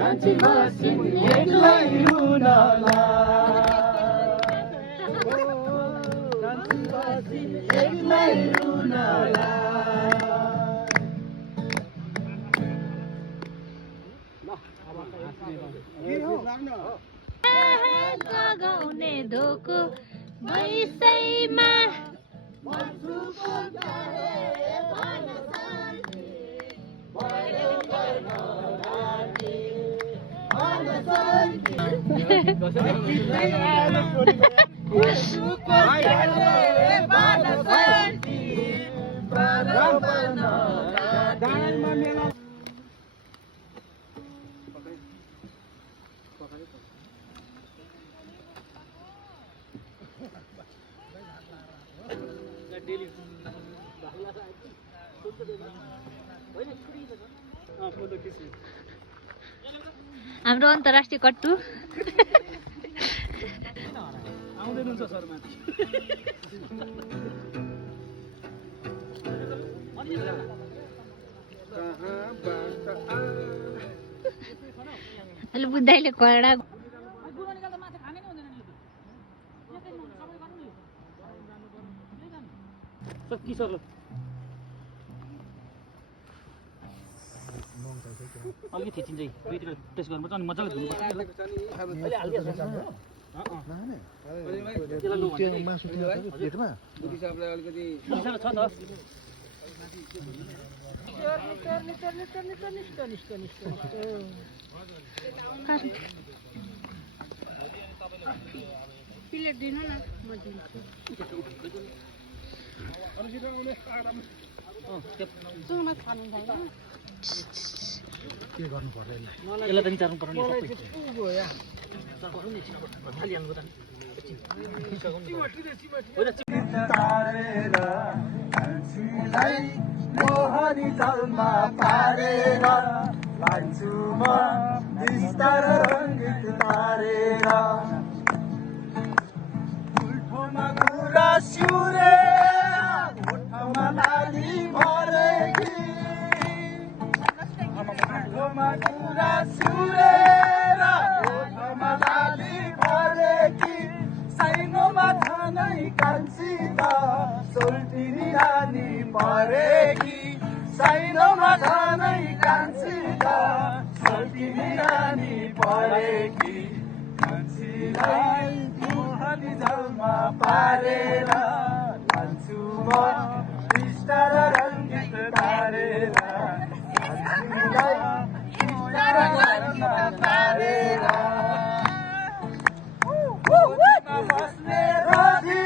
कान्छी बसिन एक्लै रुनला कान्छी बसिन एक्लै रुनला लगाउने धोको भैसैमा हाम्रो अन्तर्राष्ट्रिय कट्टु अहिले बुझ्दाइले कडा अलि थिचिन्छ फेरि टेस्ट गर्नुपर्छ अनि मजाले धुनुपर्छ प्लेट दिनु न म दिन्छु सुमा खानु छैन के गर्नु पर्दैन यसलाई त निचार्नु पर्ने सबै मोहनी जलमा पारेर लान्छु म बिस्तार रङ्गित तारेर उल्टोमा कुरा सिउरे उठोमा लाली भरेकी उल्टोमा कुरा सिउरेर उठोमा लाली भरेकी साइनोमा छनै कान्छी त सोल्टिनी रानी परेकी साइनोमा छनै कान्छी त सोल्टिनी रानी परेकी कान्छीलाई मोहनी जलमा पारेर लान्छु म बिस्तार रङ्गित तारेर कान्छीलाई बिस्तार रङ्गित तारेर बस्ने रथी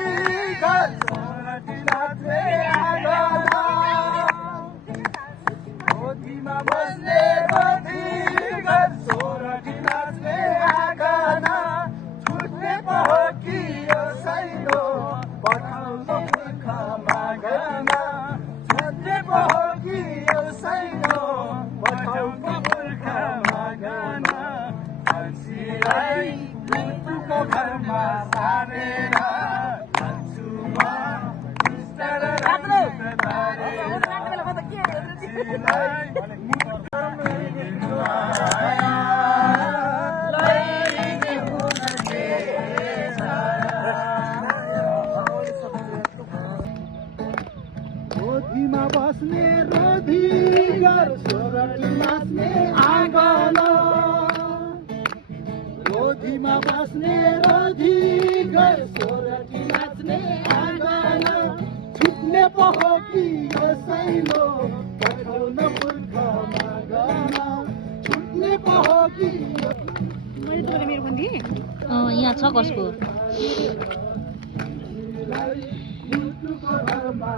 घर सोरठी नाच्ने आँगन गोधीमा बस्ने रथी घर सोरठी नाच्ने आँगन छुट्ने पो हो कि यो साइनो पठाउनु पुर्ख मागन छुट्ने पो हो कि यो साइनो पठाउनु पुर्ख मागन कान्छीलाई मुटुको घरमा सारेर लान्छु म बिस्तार रङ्गित तारेर कान्छीलाई मुटुको माया लैदेऊ न देश गोधीमा बस्ने रोधी घर सोरठी नाच्ने आँगन गोधीमा बस्ने रोधी घर सोरठी नाच्ने आँगन छुट्ने पो हो कि यो साइनो पठाउन पुर्ख मागन छुट्ने पो हो कि यहाँ छ कसको मुटुको घरमा